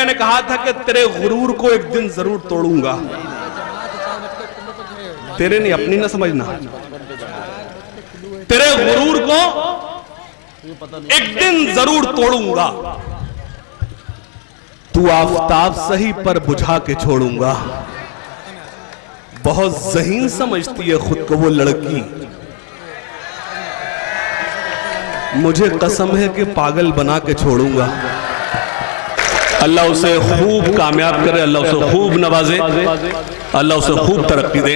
मैंने कहा था कि तेरे गुरूर को एक दिन जरूर तोड़ूंगा। तेरे नहीं, अपनी ना समझना। तेरे गुरूर को एक दिन जरूर तोड़ूंगा। तू आफताब सही पर बुझा के छोड़ूंगा। बहुत ज़हीन समझती है खुद को वो लड़की, मुझे कसम है कि पागल बना के छोड़ूंगा। अल्लाह उसे खूब कामयाब करे, अल्लाह उसे खूब नवाजे, अल्लाह उसे खूब तरक्की दे।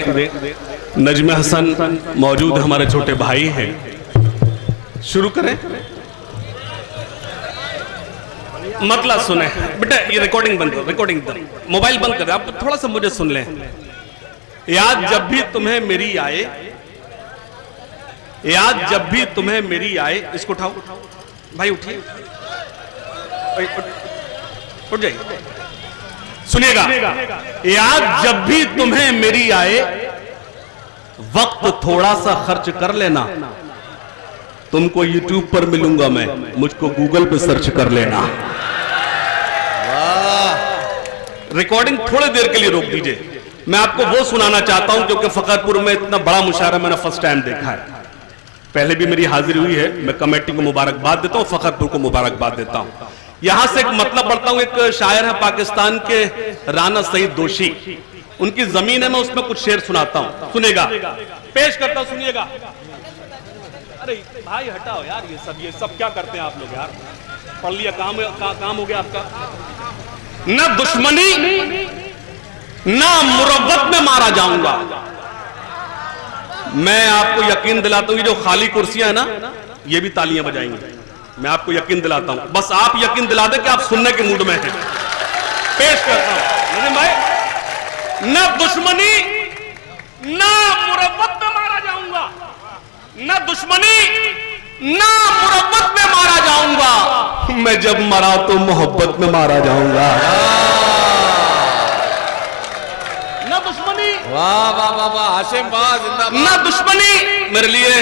नजमे हसन मौजूद हमारे छोटे भाई हैं, शुरू करें। मतलब सुने बेटा, ये रिकॉर्डिंग बंद करो, रिकॉर्डिंग मोबाइल बंद कर, आप थोड़ा सा मुझे सुन लें। याद जब भी तुम्हें मेरी आए, याद जब भी तुम्हें मेरी आए, इसको उठाओ भाई, उठिए, उठ जाइए, सुनिएगा। याद जब भी तुम्हें मेरी आए, वक्त थोड़ा सा खर्च कर लेना। तुमको YouTube पर मिलूंगा मैं, मुझको Google पे सर्च कर लेना। रिकॉर्डिंग थोड़ी देर के लिए रोक दीजिए, मैं आपको वो सुनाना चाहता हूं क्योंकि फकरपुर में इतना बड़ा मुशायरा मैंने फर्स्ट टाइम देखा है। पहले भी मेरी हाजिरी हुई है, मैं कमेटी को मुबारकबाद देता हूं, फकरपुर को मुबारकबाद देता हूं। यहां से एक मतलब पढ़ता हूं। एक शायर है पाकिस्तान के, राना सईद दोशी, उनकी जमीन है, मैं उसमें कुछ शेर सुनाता हूं, सुनेगा, पेश करता हूं, सुनिएगा। अरे भाई हटाओ यार, ये सब क्या करते हैं आप लोग यार, पढ़ लिया, काम हो गया आपका। न दुश्मनी ना मुरव्वत में मारा जाऊंगा। मैं आपको यकीन दिलाता हूं, ये जो खाली कुर्सियां है ना, ये भी तालियां बजाएंगी। मैं आपको यकीन दिलाता हूं, बस आप यकीन दिला दे कि आप सुनने के मूड में हैं। पेश करता हूं नजीम भाई। न दुश्मनी ना मुरव्वत में मारा जाऊंगा, न दुश्मनी ना मुरव्वत में मारा जाऊंगा। मैं जब मरा तो मोहब्बत में मारा जाऊंगा। न दुश्मनी, वाह वाह वाह वाह, हाशिम वाह, जिंदाबाद। न दुश्मनी मेरे लिए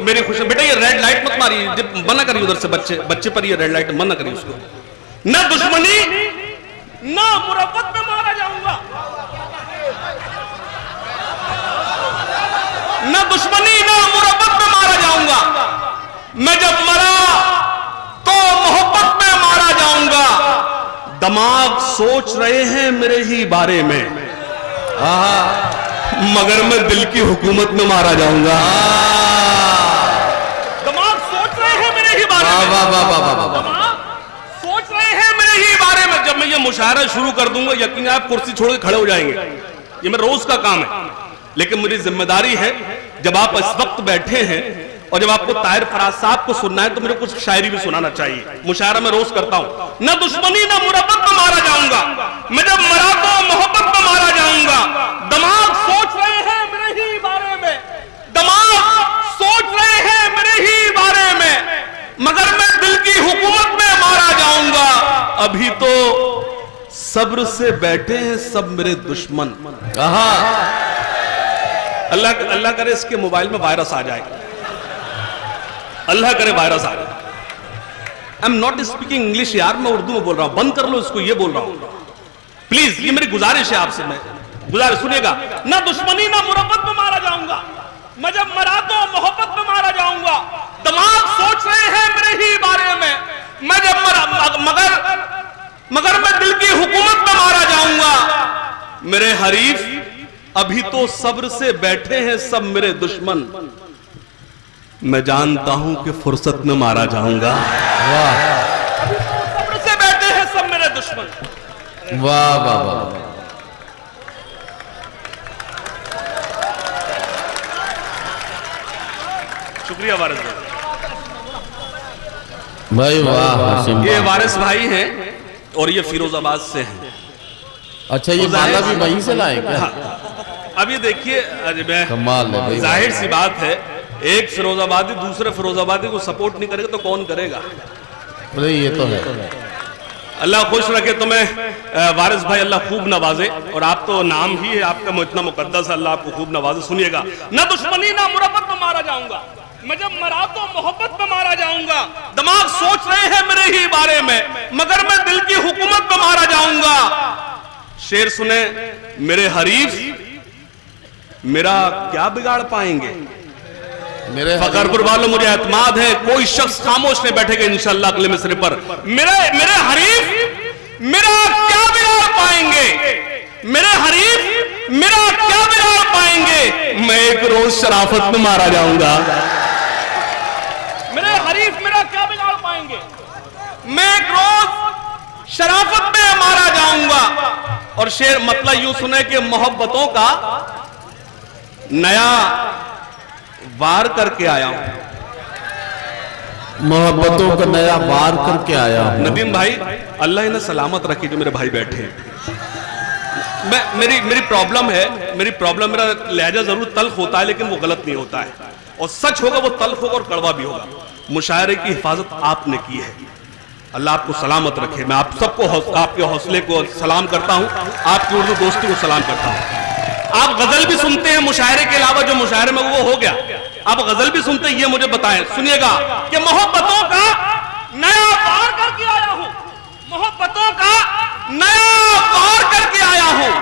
मेरी खुशी। बेटा ये रेड लाइट मत मारिए, मना करिए उधर से, बच्चे पर ये रेड लाइट मना करिए उसको। न दुश्मनी ना मुरव्वत में मारा जाऊंगा, न दुश्मनी ना मुरव्वत में मारा जाऊंगा। मैं जब मरा तो मोहब्बत में मारा जाऊंगा। दिमाग सोच रहे हैं मेरे ही बारे में, मगर मैं दिल की हुकूमत में मारा जाऊंगा। दिमाग सोच रहे हैं मेरे ही बारे में, दिमाग सोच रहे हैं मेरे ही बारे में। जब मैं ये मुशायरा शुरू कर दूंगा, यकीन आप कुर्सी छोड़ के खड़े हो जाएंगे। ये मेरा रोज का काम है, लेकिन मेरी जिम्मेदारी है, जब आप इस वक्त बैठे हैं और जब आपको ताहिर फराज साहब को सुनना है तो मुझे कुछ शायरी भी सुनाना चाहिए। मुशायरा मैं रोज करता हूं। न दुश्मनी ना मुरव्वत में मारा जाऊंगा, मैं जब मरा तो मोहब्बत में मारा जाऊंगा। दिमाग सोच रहे हैं मेरे ही बारे में, दिमाग सोच रहे हैं मेरे ही बारे में, मगर मैं दिल की हुकूमत में मारा जाऊंगा। अभी तो सब्र से बैठे हैं सब मेरे दुश्मन। अल्लाह करे इसके मोबाइल में वायरस आ जाए, अल्लाह करे वायरस आ जाए। आई एम नॉट स्पीकिंग इंग्लिश यार, मैं उर्दू में बोल रहा हूं, बंद कर लो इसको, ये बोल रहा हूं प्लीज, ये मेरी गुजारिश है आपसे। मैं गुजारिश सुनिएगा। ना दुश्मनी ना मुरव्वत में मारा जाऊंगा, मैं जब मरा तो मोहब्बत में मारा जाऊंगा। दिमाग सोच रहे हैं मेरे ही बारे में, मैं जब मरा मगर मैं दिल की हुकूमत में मारा जाऊंगा। मेरे हरीफ अभी तो सब्र से बैठे हैं सब मेरे दुश्मन, मैं जानता हूं कि फुर्सत में मारा जाऊंगा। अभी तो सब्र से बैठे हैं सब मेरे दुश्मन। वाह वाह वाह, शुक्रिया वारिस भाई, वाह। ये वारिस भाई हैं और ये फिरोजाबाद से हैं। अच्छा, ये माला भी वहीं से लाए क्या? हाँ। अब ये देखिए, कमाल है, जाहिर सी बात है, एक फिरोजाबादी दूसरे फिरोजाबादी को सपोर्ट नहीं करेगा तो कौन करेगा? अरे ये तो है। अल्लाह खुश रखे तुम्हें वारिस भाई, अल्लाह खूब नवाजे। और आप तो नाम ही है आपका इतना मुकद्दस, अल्लाह आपको खूब नवाजे। सुनिएगा। न दुश्मनी ना मुरव्वत में मारा जाऊंगा, मैं जब मरा तो मोहब्बत में मारा जाऊंगा। दिमाग सोच रहे हैं मेरे ही बारे में, मगर मैं दिल की हुकूमत शेर सुने, मेरे हरीफ मेरा क्या बिगाड़ पाएंगे। मेरे फकरपुर वालों मुझे एतमाद है, कोई शख्स खामोश नहीं बैठेगा इंशाअल्लाह अगले मिसरे पर। मेरे हरीफ मेरा क्या बिगाड़ पाएंगे, मेरे हरीफ मेरा क्या बिगाड़ पाएंगे। मैं एक रोज शराफत में मारा जाऊंगा। मेरे हरीफ मेरा क्या बिगाड़ पाएंगे, मैं एक रोज शराफत में मारा जाऊंगा। और शेर मतलब यूं सुने कि मोहब्बतों का नया वार करके आया हूं, मोहब्बतों का नया वार करके आया हूं। नदीम भाई अल्लाह इन्हें सलामत रखे जो मेरे भाई बैठे हैं। मेरी प्रॉब्लम है, मेरा लहजा जरूर तल्ख होता है लेकिन वो गलत नहीं होता है, और सच होगा वो तल्ख होगा और कड़वा भी होगा। मुशायरे की हिफाजत आपने की है, अल्लाह आपको सलामत रखे। मैं आप सबको आपके हौसले को सलाम करता हूं, आपकी उर्दू दोस्ती को सलाम करता हूं। आप गजल भी सुनते हैं मुशायरे के अलावा, जो मुशायरे में वो हो गया, आप गजल भी सुनते हैं, ये मुझे बताएं। सुनिएगा कि मोहब्बतों का नया वार करके आया हूं, मोहब्बतों का नया वार करके आया हूं,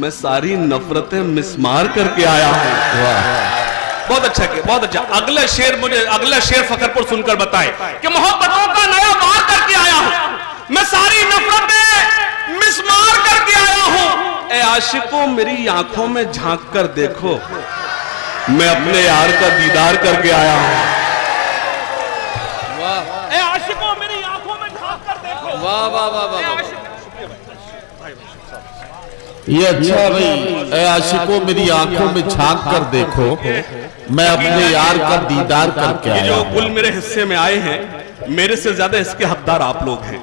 मैं सारी नफरतें मिसमार करके आया हूं। बहुत अच्छा किया, बहुत अच्छा। अगला शेर फकरपुर सुनकर बताए कि मोहब्बतों का नया वार करके आया हूं, मैं सारी नफरतें मिसमार करके आया हूं। ए आशिकों मेरी आंखों में झांक कर देखो, मैं अपने यार का दीदार करके आया हूं। ए आशिकों मेरी आंखों में झांक कर देखो। वाह वाह वाह वाह, ये अच्छा है भाई। ए आशिकों मेरी आंखों में झांक कर देखो, मैं अपने यार का दीदार करके आया। ये जो गुल मेरे हिस्से में आए हैं, मेरे से ज्यादा इसके हकदार आप लोग हैं,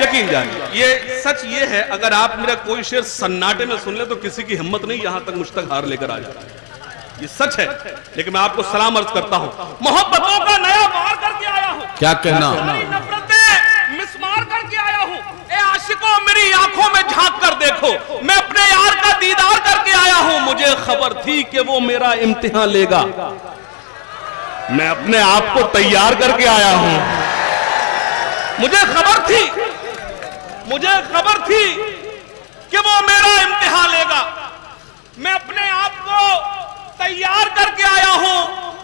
यकीन जानिए। ये सच ये है, अगर आप मेरा कोई शेर सन्नाटे में सुन ले तो किसी की हिम्मत नहीं यहां तक मुझ तक हार लेकर आ जाता है, ये सच है। लेकिन मैं आपको सलाम अर्ज करता हूं, मोहब्बतों का नया वार करके आया हूं, क्या कहना, नफरतें मिसमार करके आया हूं। ए आशिकों मेरी आंखों में झांक कर देखो, मैं अपने यार का दीदार करके आया हूं। मुझे खबर थी कि वो मेरा इम्तिहान लेगा, मैं अपने आप को तैयार करके आया हूं। मुझे खबर थी कि वो मेरा इम्तिहान लेगा, मैं अपने आप को तैयार करके आया हूं।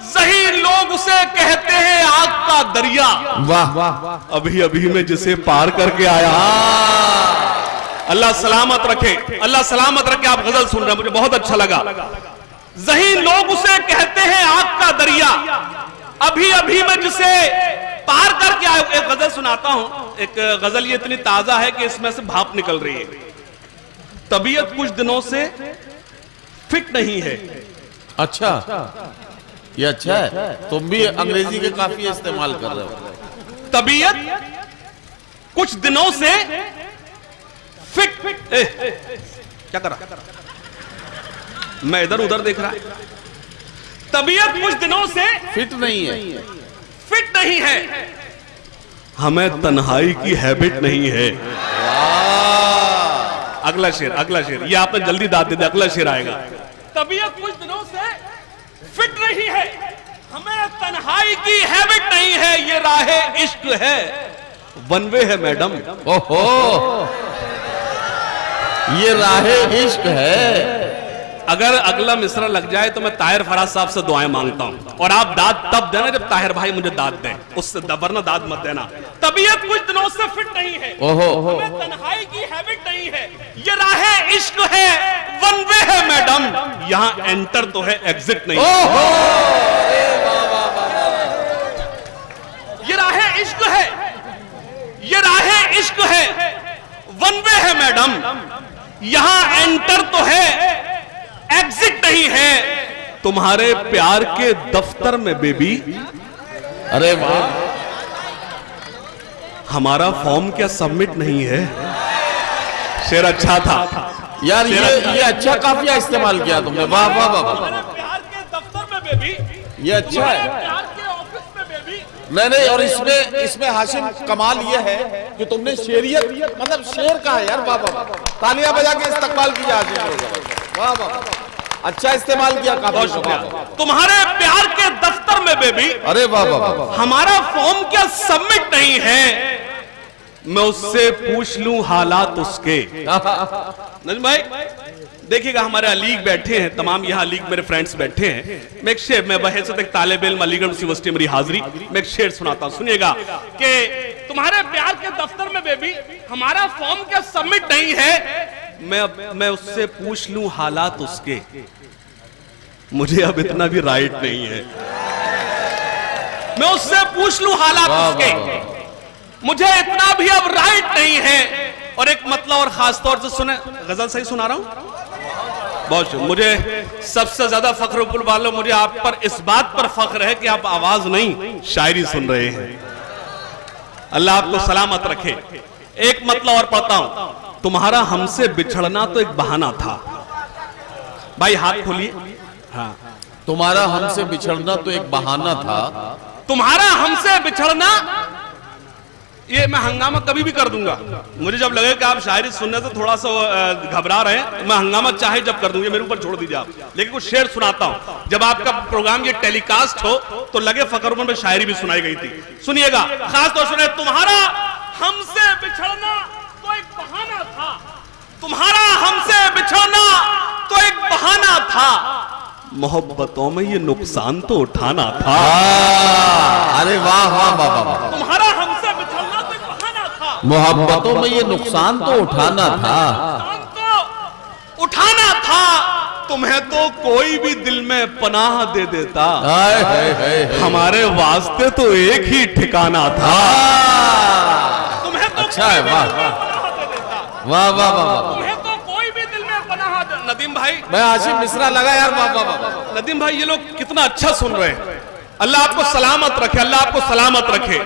ज़हीर लोग उसे कहते हैं आग का दरिया, वाह वाह, अभी अभी मैं जिसे पार करके आया। अल्लाह सलामत रखे, अल्लाह सलामत रखे। आप गजल सुन रहे हैं, मुझे बहुत अच्छा लगा। ज़हीर लोग उसे कहते हैं आग का दरिया, अभी अभी मैं जिसे पार करके आया। एक गजल सुनाता हूं, एक गजल ये इतनी ताजा है कि इसमें से भाप निकल रही है। तबीयत कुछ दिनों से फिट नहीं है। अच्छा, ये अच्छा है, तुम भी अंग्रेजी के काफी इस्तेमाल कर रहे हो। तबीयत कुछ दिनों से फिट क्या कर रहा, मैं इधर उधर देख रहा है। तबीयत कुछ दिनों से फिट नहीं है, फिट नहीं है, हमें तन्हाई की हैबिट नहीं है। अगला शेर ये आपने जल्दी दाद दे दिया, अगला शेर आएगा। तबीयत कुछ दिनों से फिट नहीं है, हमें तन्हाई की हैबिट नहीं है, ये राहे इश्क है, वन वे है मैडम। ओहो, ये राहे इश्क है। अगर अगला मिसरा लग जाए तो मैं ताहिर फराज साहब से दुआएं मांगता हूं, और आप दाद तब देना जब ताहिर भाई मुझे दाद दें, उससे वरना दाद मत देना। तबीयत कुछ दिनों से फिट नहीं है, हमें तन्हाई की हैबिट नहीं है, ये राहे इश्क है, वन वे है मैडम, यहां एंटर तो है एग्जिट नहीं। ये राहे इश्क है, ये राहे इश्क है, वन वे है मैडम, यहां एंटर तो है एग्जिट नहीं है, तुम्हारे प्यार के दफ्तर में बेबी। अरे वाह, हमारा फॉर्म क्या सबमिट नहीं है। शेर अच्छा था यार, ये अच्छा काफिया इस्तेमाल किया तुमने, वाह वाह वाह। प्यार के दफ्तर में बेबी, ये अच्छा है। प्यार के ऑफिस में बेबी। नहीं, और इसमें हाशिम कमाल ये है कि तुमने शेरियत मतलब शेर का है यार, वाह वाह, तालियां बजा के इस्तकबाल की जाती। वाह वाह, अच्छा इस्तेमाल किया, काफी शुक्रिया। तुम्हारे प्यार के दफ्तर में बेबी, अरे वाह वाह, हमारा फॉर्म क्या सबमिट नहीं है, मैं उससे पूछ लूं हालात उसके। नजम भाई देखिएगा, हमारे अलीग बैठे हैं, तमाम यहाँ अलीग मेरे फ्रेंड्स बैठे हैं। मैं एक शेर, मैं बहैसियत एक तालिब इल्म अलीगढ़ यूनिवर्सिटी मेरी हाजिरी, मैं एक शेर सुनाता हूँ, सुनिएगा कि तुम्हारे प्यार के दफ्तर में बेबी हमारा फॉर्म क्या सबमिट नहीं है, मैं उससे पूछ लूं हालात उसके, मुझे अब इतना भी राइट नहीं है। मैं उससे पूछ लूं हालात उसके, मुझे इतना भी अब राइट नहीं है। और एक मतलब और खास तौर से सुने, गजल सही सुना रहा हूं, बहुत मुझे सबसे ज्यादा फख्र वालों, मुझे आप पर इस बात पर फख्र है कि आप आवाज नहीं शायरी सुन रहे हैं। अल्लाह आपको सलामत रखे। एक मतलब और पढ़ता हूं, तुम्हारा हमसे बिछड़ना तो एक बहाना था। भाई हाथ खोलिए। हाँ, तुम्हारा हमसे बिछड़ना तो एक बहाना था। तुम्हारा हमसे बिछड़ना, ये मैं हंगामा कभी भी कर दूंगा। मुझे जब लगे कि आप शायरी सुनने से थोड़ा सा घबरा रहे हैं, मैं हंगामा चाहे जब कर दूंगा, मेरे ऊपर छोड़ दीजिए आप। लेकिन कुछ शेर सुनाता हूं, जब आपका प्रोग्राम ये टेलीकास्ट हो तो लगे फखर में शायरी भी सुनाई गई थी। सुनिएगा, खास तौर से, तुम्हारा हमसे बिछड़ना तो एक बहाना था, तुम्हारा हमसे बिछड़ना तो एक बहाना था, मोहब्बतों में ये नुकसान तो उठाना था। अरे वाह वाह वाह वाह। तुम्हारा हमसे बिछड़ना तो एक बहाना था, मोहब्बतों में ये नुकसान तो उठाना था, तो उठाना था। तुम्हें तो कोई भी दिल में पनाह दे देता, हमारे वास्ते तो एक ही ठिकाना था। तुम्हें तो अच्छा है, वाह वाह वाह वाह। तुम्हें तो कोई भी दिल में पनाह। नदीम भाई, मैं हाशिम मिश्रा लगा यार, वाह वाह वाह। नदीम भाई, ये लोग कितना अच्छा सुन रहे हैं। अल्लाह आपको सलामत रखे, अल्लाह आपको सलामत रखे।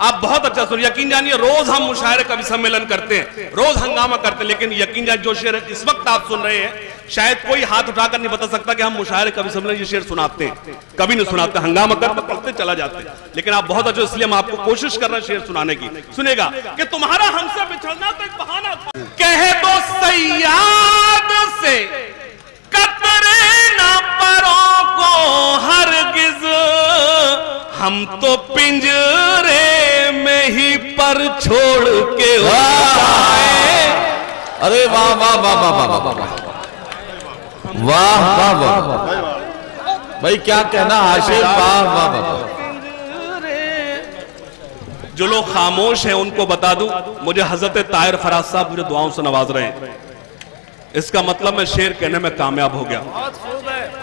आप बहुत अच्छा सुन, यकीन जानिए रोज हम मुशायरे कवि सम्मेलन करते हैं, रोज हंगामा करते हैं, लेकिन यकीन जानिए जो शेर इस वक्त आप सुन रहे हैं शायद कोई हाथ उठाकर नहीं बता सकता कि हम मुशायरे कवि सम्मेलन ये शेर सुनाते हैं। कभी नहीं सुनाते, हंगामा करते पढ़ते चला जाते हैं। लेकिन आप बहुत अच्छे, इसलिए हम आपको कोशिश कर रहे हैं शेर सुनाने की। सुनेगा कि तुम्हारा हमसे बिछड़ना तो एक बहाना था, कह दो सयाद से कतरे ना परों को हरगिज, हम तो पिंजरे में ही पर छोड़ के आए। अरे वाह वाह वाह वाह वाह वाह वाह वाह वाह। भाई क्या कहना हाशिम, वाह वाह वाह। जो लोग खामोश हैं उनको बता दूं, मुझे हजरत ताहिर फराज साहब मुझे दुआओं से नवाज रहे हैं। इसका मतलब मैं शेर कहने में कामयाब हो गया।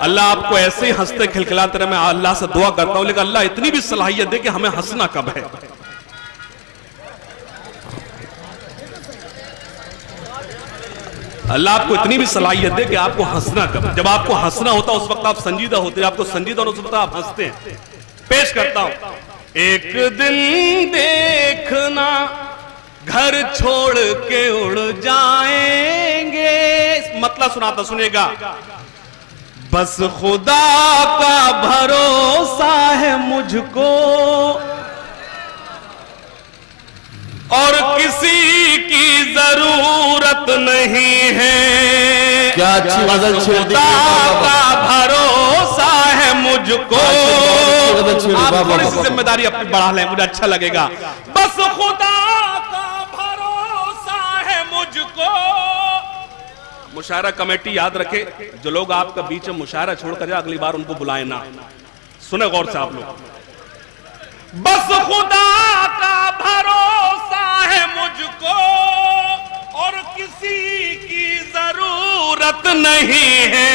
अल्लाह आपको ऐसे ही हंसते खिलखिलाते रहे। मैं अल्लाह से दुआ करता हूं, लेकिन अल्लाह इतनी भी सलाहियत दे कि हमें हंसना कब है। अल्लाह आपको इतनी भी सलाहियत दे कि आपको हंसना कब। जब आपको हंसना होता है उस वक्त आप संजीदा होते हैं, आपको संजीदा होने उस वक्त आप हंसते हैं। पेश करता हूं, एक दिन देखना घर छोड़ के उड़ जाएंगे। मतलब सुनाता, सुनेगा। बस खुदा का भरोसा है मुझको और किसी की जरूरत नहीं है। क्या अच्छी गजल छेड़ दी। खुदा का भरोसा है मुझको। आप थोड़ी सी जिम्मेदारी अपनी बढ़ा लें, मुझे अच्छा लगेगा। बस खुदा मुशायरा कमेटी याद रखे, जो लोग आपका बीच में मुशायरा छोड़कर जाए अगली बार उनको बुलाए ना। सुने गौर से आप लोग। बस खुदा का भरोसा है मुझको और किसी की जरूरत नहीं है।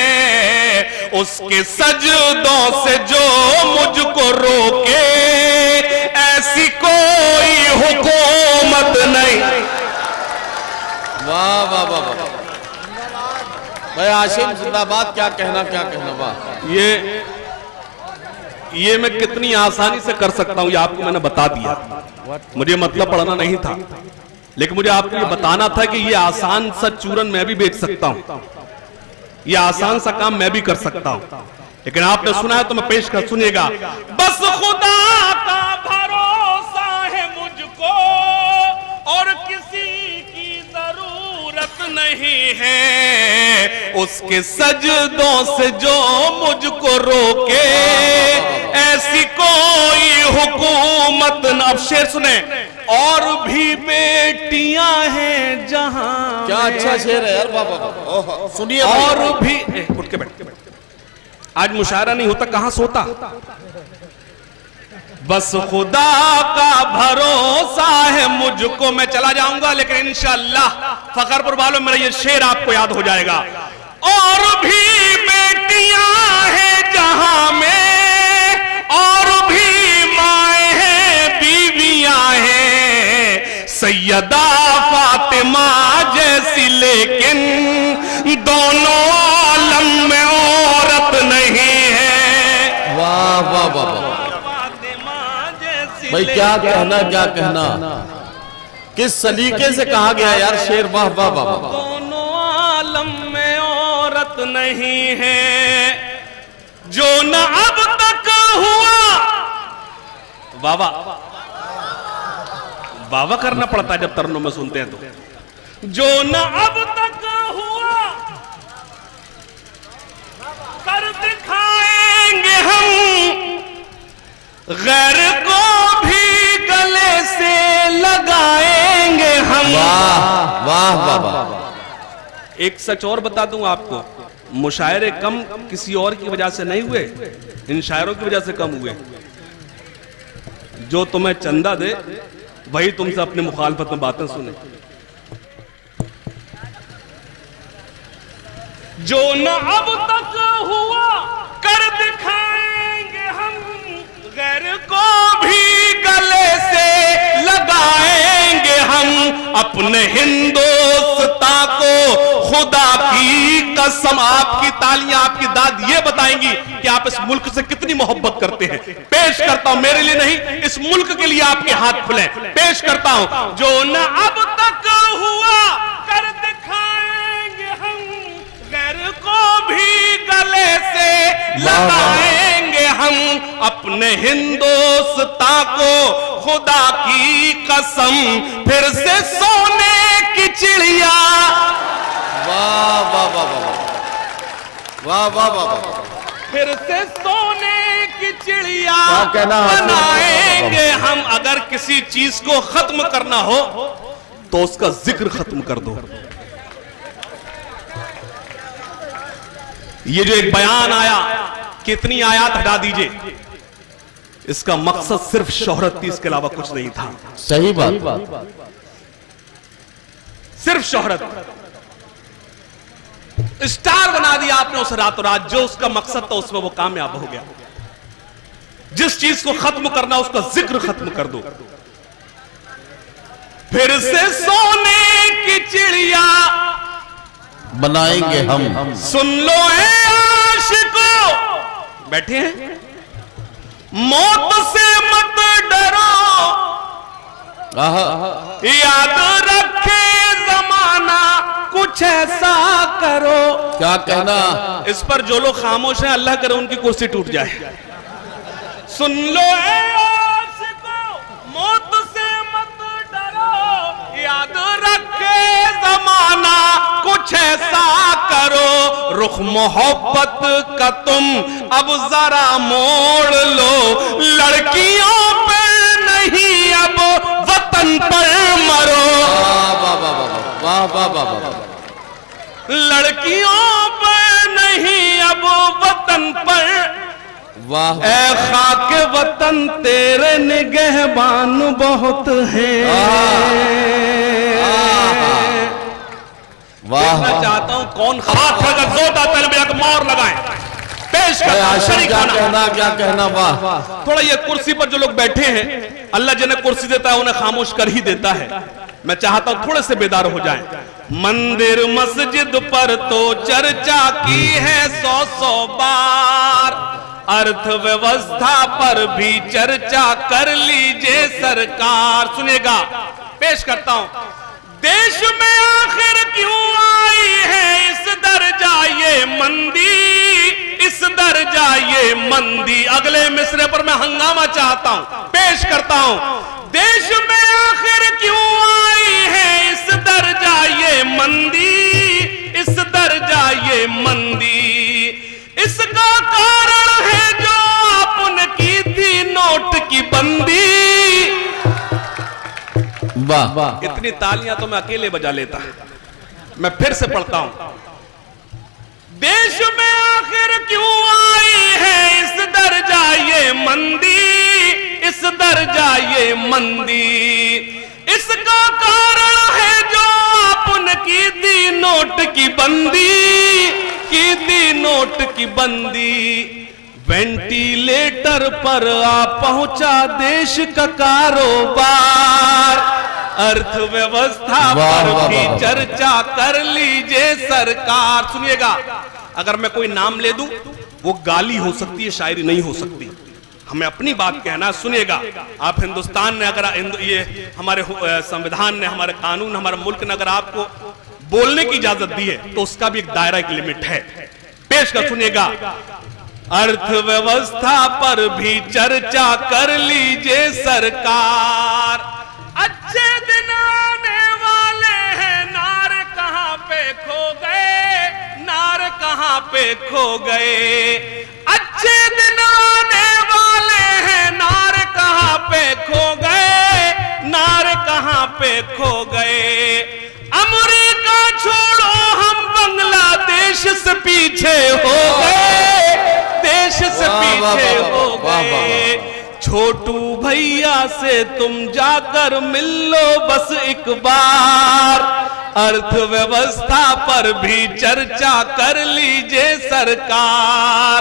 उसके सजदों से जो मुझको रोके ऐसी कोई हुकूमत नहीं। वाह वाह वाह वाह भाई हाशिम जिंदाबाद। क्या कहना, क्या कहना, वाह। ये मैं कितनी आसानी से कर सकता हूं, ये आपको मैंने बता दिया। मुझे मतलब पढ़ना नहीं था, लेकिन मुझे आपको ये बताना था कि ये आसान सा चूरन मैं भी बेच सकता हूं, ये आसान सा काम मैं भी कर सकता हूं। लेकिन आपने सुना है तो मैं पेश कर, सुनिएगा। बस खुदा का भरोसा है मुझको और किसी की जरूरत नहीं है। उसके सजदों से जो मुझको रोके ऐसी कोई हुकूमत न। अब शेर सुने। और भी बेटियां हैं जहां। क्या अच्छा शेर है यार बाबा, सुनिए। और भी उठ के बैठ, आज मुशायरा नहीं होता कहां सोता। बस खुदा का भरोसा है मुझको, मैं चला जाऊंगा लेकिन इंशाअल्लाह फखरपुर वालों मेरा ये शेर आपको याद हो जाएगा। और भी बेटियां हैं जहां में, और भी माएं हैं, बीवियां हैं सैयदा फातिमा जैसी, लेकिन दोनों आलम में औरत नहीं है। वाह वाह वाह भाई, क्या कहना क्या कहना, किस सलीके से कहा गया यार शेर, वाह वाह वाह। दोनों आलम में औरत नहीं है जो न अब तक हुआ। वावा वावा करना पड़ता है जब तरनों में सुनते हैं तो। जो न अब तक हुआ कर दिखाएंगे हम, गैर को भी गले से लगाएंगे हम। वाह वाह वाह वाह। एक सच और बता दूं आपको, मुशायरे कम किसी और की वजह से नहीं हुए, इन शायरों की वजह से कम हुए। जो तुम्हें चंदा दे वही तुमसे अपनी मुखालफत में बातें सुने। जो न अब तक हुआ कर दिखाएंगे हम, गैर को भी गले से लगाएंगे हम। अपने हिंदुस्ता को खुदा की कसम, आपकी तालियां आपकी दाद ये बताएंगी कि आप इस मुल्क से कितनी मोहब्बत करते हैं। पेश करता हूं, मेरे लिए नहीं, इस मुल्क के लिए आपके हाथ खुले। पेश करता हूं, जो न अब तक हुआ कर दिखाएंगे हम, गैर को भी गले से लगाएंगे हम। अपने हिंदुस्ता को खुदा की कसम, फिर से सोने की चिड़िया। वाह वाह वाह वाह वाह वाह वाह। फिर से सोने की चिड़िया क्या कहना बनाएंगे हम। अगर किसी चीज को खत्म करना हो तो उसका जिक्र खत्म कर दो। ये जो एक बयान आया, कितनी आयात हटा दीजिए, इसका मकसद सिर्फ शोहरत थी, इसके अलावा कुछ नहीं था। सही बात, सिर्फ शोहरत। स्टार बना दिया आपने उस रातों रात। जो उसका मकसद था उसमें वो कामयाब हो गया। जिस चीज को खत्म करना उसका जिक्र खत्म कर दो। फिर से सोने की चिड़िया बनाएंगे हम। सुन लो ए आशिको, बैठे हैं, मौत से मत डरो, याद रखे जमाना कुछ ऐसा करो। क्या कहना, इस पर जो लोग खामोश हैं अल्लाह करे उनकी कुर्सी टूट जाए। सुन लो ए आशिको, मौत से मत डरो, याद रखे जमाना कुछ ऐसा करो। रुख मोहब्बत का तुम अब जरा मोड़ लो, लड़कियों पर नहीं अब वतन पर मरो। वाह वाह वाह। लड़कियों पर नहीं अब वतन पर। वाह। ऐ खाक वतन तेरे निगहबान बहुत हैं। वाह। मैं चाहता हूं कौन हाथ अगर जोता तलबिया मोर लगाए। पेश क्या कहना। वाह। थोड़ा ये कुर्सी पर जो लोग बैठे हैं, अल्लाह जिन्हें कुर्सी देता है उन्हें खामोश कर ही देता है। मैं चाहता हूं थोड़े से बेदार हो जाएं। मंदिर मस्जिद पर तो चर्चा की है 100 बार, अर्थव्यवस्था पर भी चर्चा कर लीजिए सरकार। सुनेगा, पेश करता हूं। देश में आखिर क्यों आई है इस दर्जा ये मंदी, इस दर्जा ये मंदी। अगले मिसरे पर मैं हंगामा चाहता हूं, पेश करता हूं। देश में आखिर क्यों आई है इस दर्जा ये मंदी, इस दर्जा ये मंदी। इसका कारण है जो आपने की थी नोट की बंदी। वाह। इतनी तालियां तो मैं अकेले बजा लेता। मैं फिर से पढ़ता हूं। देश में आखिर क्यों आई है इस दर्जा ये मंदी, इस दर्जा ये मंदी, इसका कारण है जो आपने की दी नोट की बंदी, की दी नोट की बंदी। वेंटिलेटर पर आ पहुंचा देश का कारोबार, अर्थव्यवस्था पर भी चर्चा कर लीजिए सरकार। सुनिएगा, अगर मैं कोई नाम ले दूं वो गाली हो सकती है, शायरी नहीं हो सकती। हमें अपनी बात कहना। सुनिएगा, आप हिंदुस्तान ने अगर ये हमारे संविधान ने, हमारे कानून, हमारे मुल्क ने अगर आपको बोलने की इजाजत दी है तो उसका भी एक दायरा, एक लिमिट है। पेश कर सुनिएगा। अर्थव्यवस्था पर भी चर्चा कर लीजिए सरकार, अच्छे दिन आने वाले हैं, नार कहां पे खो गए, नार कहां पे खो गए। अच्छे दिन आने वाले हैं, नार कहां पे खो गए, नार कहां पे खो गए। अमेरिका छोड़ो हम बांग्लादेश से पीछे हो गए, देश से पीछे हो गए। छोटू भैया से तुम जाकर मिल लो बस एक बार, अर्थव्यवस्था पर भी चर्चा कर लीजिए सरकार,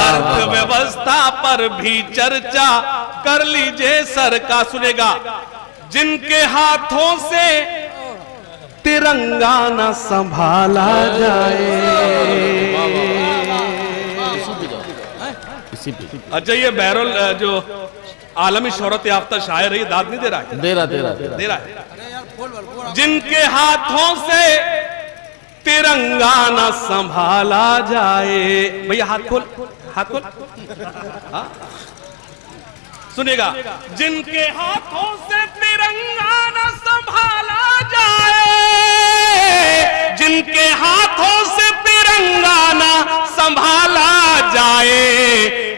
अर्थव्यवस्था पर भी चर्चा कर लीजिए सरकार। सुनेगा, जिनके हाथों से तिरंगा न संभाला जाए। अच्छा, ये बहरौल जो आलमी शोहरत याफ्ता शायर है, ये दाद नहीं दे रहा है? दे रहा है। जिनके हाथों से तिरंगा न संभाला जाए। भैया हाथ खोल, हाथ खोल। हाँ? सुनिएगा, जिनके हाथों से तिरंगा न संभाला जाए, जिनके हाथों से तिरंगा न संभाला जाए,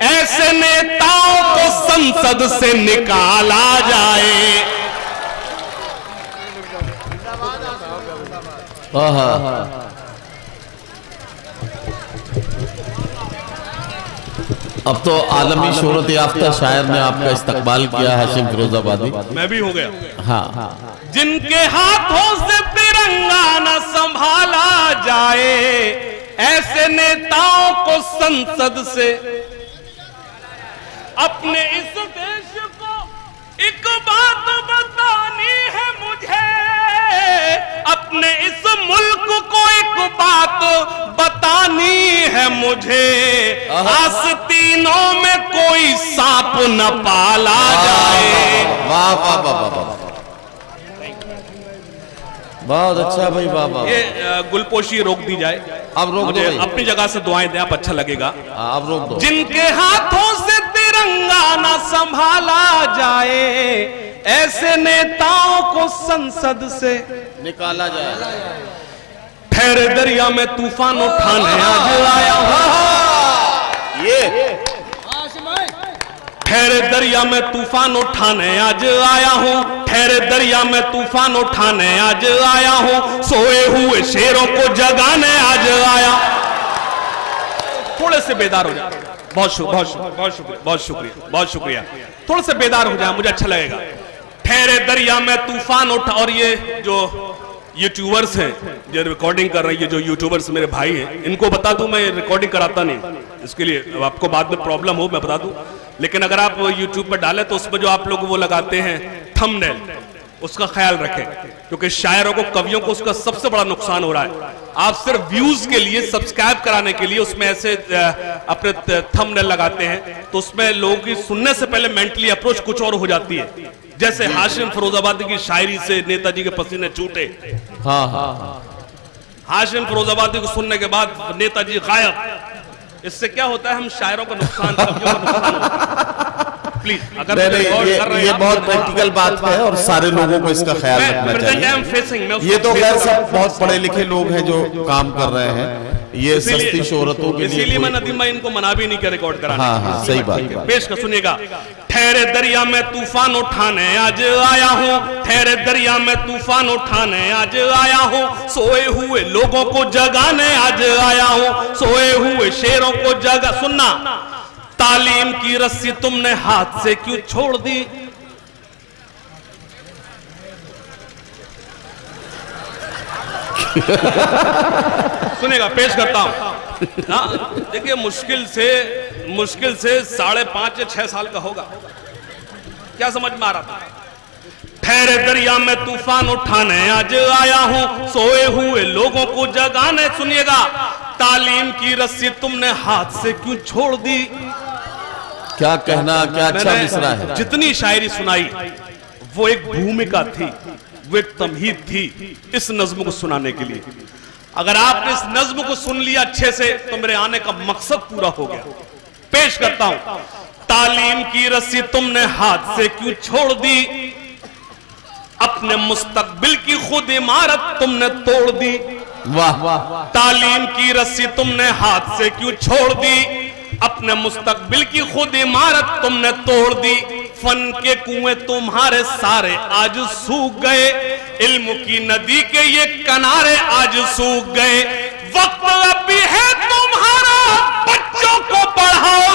ऐसे नेताओं को संसद से निकाला जाए। अब तो आलमी शोहरत याफ्ता शायर ने आपका इस्तकबाल किया, हाशिम फिरोजाबादी। मैं भी हो गया। हाँ। जिनके हाथों से तिरंगा न संभाला जाए, ऐसे नेताओं को संसद से, अपने इस देश को एक बात बतानी है मुझे, अपने इस मुल्क को एक बात बतानी है मुझे, आस्तीनों में कोई सांप न पाला जाए। वाह वाह वाह वाह, बहुत अच्छा भाई, वाह वाह। ये गुलपोशी रोक दी जाए। अब रोक दो, अपनी जगह से दुआएं दें, आप अच्छा लगेगा। अब रोक दो। जिनके हाथों से तिरंगा न संभाला जाए, ऐसे नेताओं को संसद से निकाला जाए। ठहरे दरिया में तूफान उठाने आज आया हूं, ये ठहरे दरिया में तूफान उठाने आज आया हूं, ठहरे दरिया में तूफान उठाने आज आया हूं, सोए हुए शेरों को जगाने आज आया। थोड़े से बेदार हो जाए। बहुत शुक्रिया, बहुत शुक्रिया, बहुत शुक्रिया, बहुत शुक्रिया। थोड़े से बेदार हो जाए, मुझे अच्छा लगेगा। ठहरे दरिया में तूफान उठा। और ये जो यूट्यूबर्स हैं जो रिकॉर्डिंग कर रहे हैं, ये जो यूट्यूबर्स मेरे भाई हैं, इनको बता दूं मैं रिकॉर्डिंग कराता नहीं, इसके लिए आपको बाद में प्रॉब्लम हो मैं बता दूं। लेकिन अगर आप यूट्यूब पर डालें तो उसमें जो आप लोग वो लगाते हैं थंबनेल, उसका ख्याल रखें, क्योंकि शायरों को, कवियों को उसका सबसे बड़ा नुकसान हो रहा है। आप सिर्फ व्यूज के लिए, सब्सक्राइब कराने के लिए उसमें ऐसे अपने थंबनेल लगाते हैं, तो उसमें लोगों की सुनने से पहले मेंटली अप्रोच कुछ और हो जाती है। जैसे हाशिम फिरोजाबादी की शायरी से नेताजी के पसीने छूटे। हाँ हाँ, हाशिम फिरोजाबादी को सुनने के बाद नेताजी गायब। इससे क्या होता है, हम शायरों का नुकसान, कवियों का नुकसान होता है। प्लीज, अगर ये बहुत प्रैक्टिकल बात है और सारे लोगों को इसका ख्याल रखना चाहिए। ये तो खैर सब बहुत पढ़े लिखे लोग हैं जो काम कर रहे हैं, ये सस्ती शोहरतों के लिए, इसीलिए मैं नदीम भाई इनको मना भी नहीं कर रिकॉर्ड कराने। हाँ, सही बात है। पेश कर सुनिएगा। ठहरे दरिया में तूफान उठाने आज आया हूँ, ठहरे दरिया में तूफान उठाने आज आया हूँ, सोए हुए लोगों को जगाने आज आया हूँ, सोए हुए शेरों को जगा। सुनना, तालीम की रस्सी तुमने हाथ से क्यों छोड़ दी? सुनेगा, पेश करता हूं। देखिए, मुश्किल से 5.5 या 6 साल का होगा। क्या समझ में आ रहा था? ठहरे दरिया में तूफान उठाने आज आया हूं, सोए हुए लोगों को जगाने। सुनिएगा, तालीम की रस्सी तुमने हाथ से क्यों छोड़ दी? क्या कहना, क्या अच्छा मिसरा है। जितनी शायरी सुनाई वो एक भूमिका थी, वो एक तमहीद थी इस नज्म को सुनाने के लिए। अगर आपने इस नज्म को सुन लिया अच्छे से तो मेरे आने का मकसद पूरा हो गया। पेश करता हूं। तालीम की रस्सी तुमने हाथ से क्यों छोड़ दी? अपने मुस्तकबिल की खुद इमारत तुमने तोड़ दी। वाह वाह। तालीम की रस्सी तुमने हाथ से क्यों छोड़ दी? अपने मुस्तकबिल की खुद इमारत तुमने तोड़ दी। फन के कुएं तुम्हारे सारे आज सूख गए, इल्म की नदी के ये किनारे आज सूख गए। वक्त अभी है तुम्हारा, बच्चों को पढ़ाओ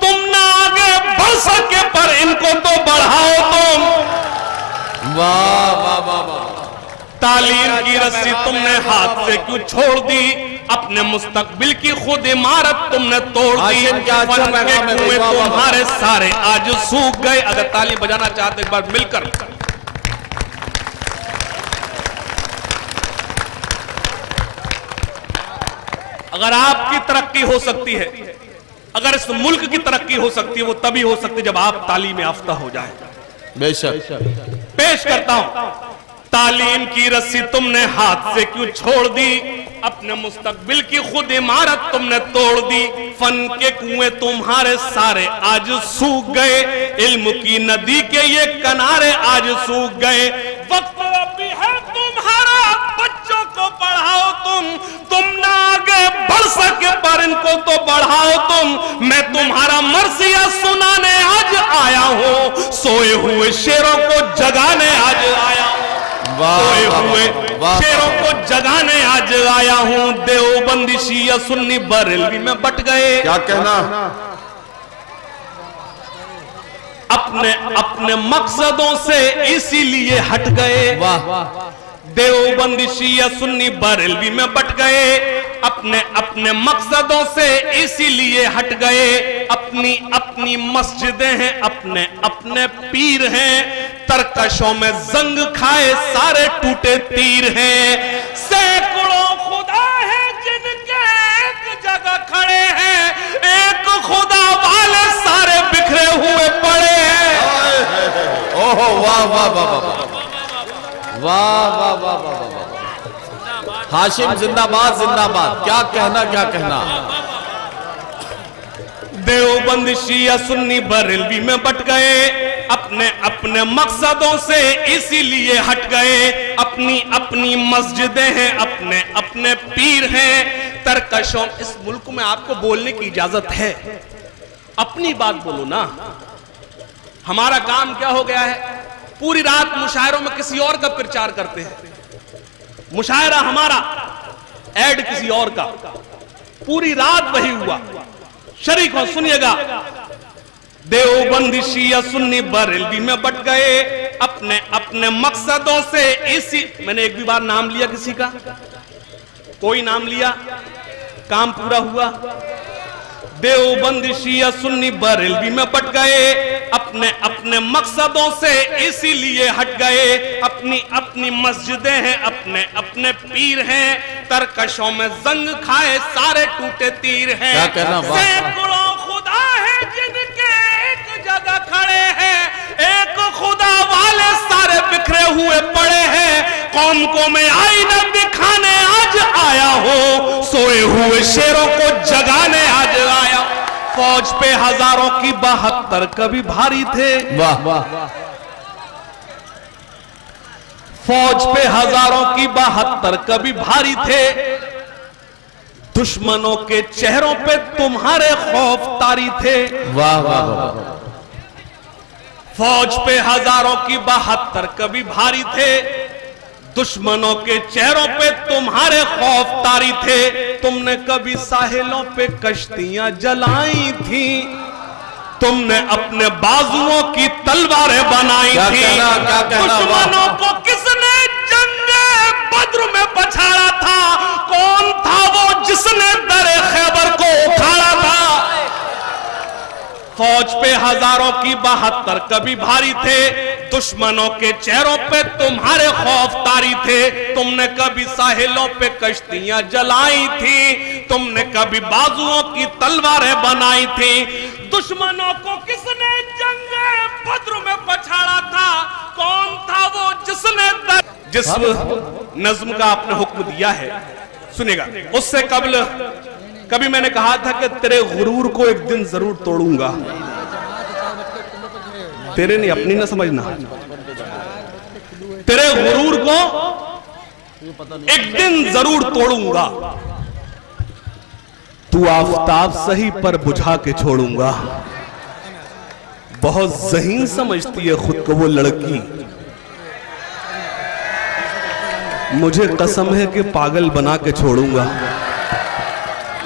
तुम ना आगे बढ़ सके पर इनको तो बढ़ाओ तुम। वाह वाह वाह वाह। तालीम की रस्सी तुमने हाथ से क्यों छोड़ दी? अपने मुस्तकबिल की खुद इमारत तुमने तोड़ दी। फन के कुएं तुम्हारे सारे आज सूख गए। अगर ताली बजाना चाहते एक बार मिलकर। अगर आपकी तरक्की हो सकती है, अगर इस मुल्क की तरक्की हो सकती है, वो तभी हो सकती है जब आप तालीम याफ्ता हो जाए। बेशक। पेश करता हूं। तालीम की रस्सी तुमने हाथ से क्यों छोड़ दी? अपने मुस्तकबिल की खुद इमारत तुमने तोड़ दी। फन के कुएं तुम्हारे सारे आज सूख गए, इल्म की नदी के ये किनारे आज सूख गए। वक्त अभी है तुम्हारा, बच्चों को पढ़ाओ तुम ना आगे बढ़ सके पर इनको तो बढ़ाओ तुम। मैं तुम्हारा मर्सिया सुनाने आज आया हूं, सोए हुए शेरों को जगाने आज आया हूं, सोए हुए शेरों को जगाने आज आया हूं। देवबंदी शिया सुन्नी बरेलवी में बट गए। क्या कहना? अपने मकसदों से इसीलिए हट गए। वाह। देवबंदी शिया सुन्नी बरेलवी में बट गए। अपने मकसदों से इसीलिए हट गए। अपनी मस्जिदें हैं, अपने पीर हैं, तरकशों में जंग खाए सारे टूटे तीर हैं। सैकड़ों खुदा हैं जिनके एक जगह खड़े हैं, एक खुदा वाले सारे बिखरे हुए पड़े हैं। ओहो वाह वाह वाह वाह वाह वाह वाह वाह। हाशिम जिंदाबाद जिंदाबाद। क्या कहना, क्या कहना। देवबंद शिया सुन्नी बरेलवी में बट गए। अपने मकसदों से इसीलिए हट गए। अपनी मस्जिदें हैं, अपने पीर हैं, तरकशों। इस मुल्क में आपको बोलने की इजाजत है, अपनी बात बोलो ना। हमारा काम क्या हो गया है? पूरी रात मुशायरों में किसी और का प्रचार करते हैं। मुशायरा हमारा, ऐड किसी और का, पूरी रात वही हुआ। शरीक हो, सुनिएगा। देवबंदी शिया सुन्नी बरेलवी में बट गए। अपने मकसदों से इसी, मैंने एक भी बार नाम लिया किसी का? कोई नाम लिया? काम पूरा हुआ। देवबंदी शिया सुन्नी बरेलवी में बट गए। अपने मकसदों से इसीलिए हट गए। अपनी मस्जिदें हैं, अपने पीर हैं, तरकशों में जंग खाए सारे टूटे तीर हैं। सैकड़ों खुदा हैं जिनके एक जगह खड़े हैं, एक खुदा वाले सारे बिखरे हुए पड़े हैं। कौम को मैं आईना दिखाने आज आया हूं, सोए हुए शेरों को जगाने आज आया। फौज पे हजारों की 72 कभी भारी थे। वाह वाह। फौज पे हजारों की 72 कभी भारी थे। दुश्मनों के चेहरों पे तुम्हारे खौफ तारी थे। वाह वाह वाह। फौज पे हजारों की 72 कभी भारी थे। दुश्मनों के चेहरों पे तुम्हारे खौफ तारी थे। तुमने कभी साहिलों पे कश्तियां जलाई थी। तुमने अपने बाजुओं की तलवारें बनाई थी। दुश्मनों को किसने जंगे बद्र में पछाड़ा था? कौन था वो जिसने दरे खैबर को उखाड़ा था? फौज पे हजारों की 72 कभी भारी थे। दुश्मनों के चेहरों पे तुम्हारे खौफ तारी थे। तुमने कभी साहिलों पे कश्तियां जलाई थी। तुमने कभी बाजुओं की तलवारें बनाई थी। दुश्मनों को किसने जंगे बद्र में पछाड़ा था? कौन था वो जिसने जिस नज्म का आपने हुक्म दिया है, सुनेगा, उससे कबल कभी मैंने कहा था कि तेरे गुरूर को एक दिन जरूर तोड़ूंगा। तेरे नहीं, अपनी ना समझना। तेरे गुरूर को एक दिन जरूर तोड़ूंगा। तू आफताब सही पर बुझा के छोड़ूंगा। बहुत ज़हीन समझती है खुद को वो लड़की। मुझे कसम है कि पागल बना के छोड़ूंगा।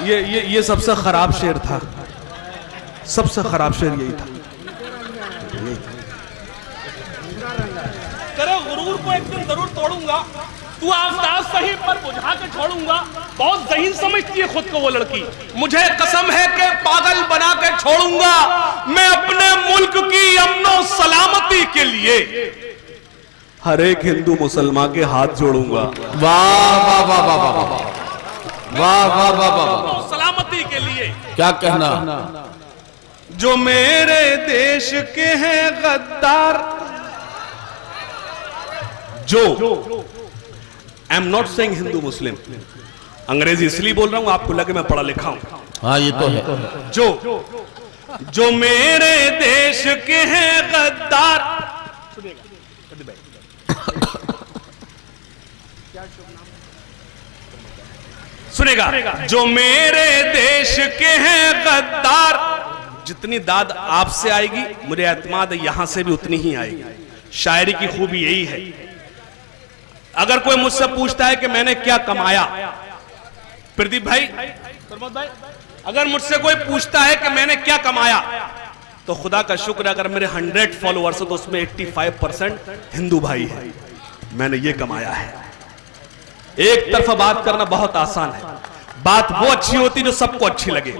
ये सबसे खराब शेर था। सबसे खराब शेर यही था। तेरे गुरूर को एक दिन जरूर तोड़ूंगा। तू आफताब सही पर बुझा के छोड़ूंगा। बहुत ज़हीन समझती है खुद को वो लड़की। मुझे कसम है कि पागल बना के छोड़ूंगा। मैं अपने मुल्क की अमनो सलामती के लिए हर एक हिंदू मुसलमान के हाथ जोड़ूंगा। वाह वाह वाह वाह वाह वाह वाह वाह वाह। सलामती के लिए क्या कहना। जो मेरे देश के हैं गद्दार, जो I am not saying Hindu Muslim, अंग्रेजी इसलिए बोल रहा हूं आपको लगे मैं पढ़ा लिखा हूं। हाँ ये तो है। जो मेरे देश के हैं गद्दार, सुनेगा, जो मेरे देश के हैं गद्दार, जितनी दाद आपसे आएगी मुझे एतमाद यहां से भी उतनी ही आएगी। शायरी की खूबी यही है। अगर कोई मुझसे पूछता है कि मैंने क्या कमाया, प्रदीप भाई, प्रमोद भाई, अगर मुझसे कोई पूछता है कि मैंने क्या कमाया, तो खुदा का शुक्र अगर मेरे 100 फॉलोअर्स तो उसमें 85% हिंदू भाई है। मैंने ये कमाया है। एक तरफा बात करना बहुत आसान है। बात वो अच्छी होती जो सबको अच्छी लगे।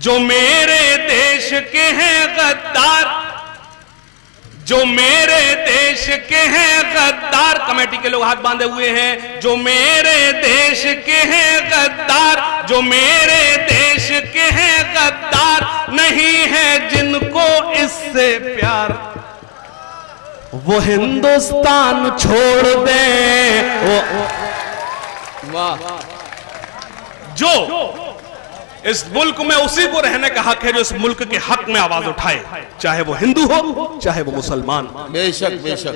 जो मेरे देश के हैं गद्दार, जो मेरे देश के हैं गद्दार, कमेटी के लोग हाथ बांधे हुए हैं। जो मेरे देश के हैं गद्दार, जो मेरे देश के हैं गद्दार, नहीं है जिनको इससे प्यार, वो हिंदुस्तान छोड़ दे। वाह। जो इस मुल्क में उसी को रहने का हक है जो इस मुल्क के हक में आवाज उठाए, चाहे वो हिंदू हो चाहे वो मुसलमान। बेशक बेशक।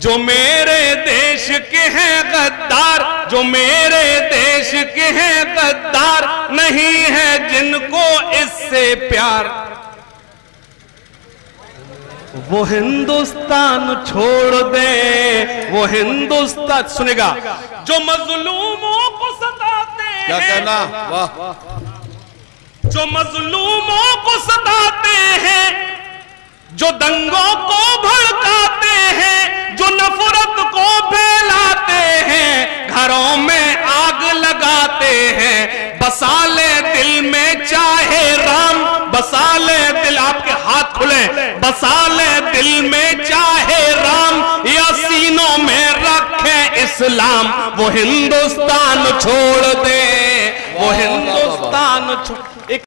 जो मेरे देश के हैं गद्दार, जो मेरे देश के हैं गद्दार, नहीं है जिनको इससे प्यार, वो हिंदुस्तान छोड़ दे। वो हिंदुस्तान, सुनेगा, जो मजलूमों को सताते हैं, क्या कहना। वाह। जो मजलूमों को सताते हैं, जो दंगों को भड़काते हैं, जो नफरत को फैलाते हैं, घरों में आग लगाते हैं, बसा ले दिल में चाहे राम, बसा ले दिल, आपके हाथ खुले, बसा ले दिल में चाहे राम, या सीनों में रखे इस्लाम, वो हिंदुस्तान छोड़ दे। वो हिंदुस्तान छोड़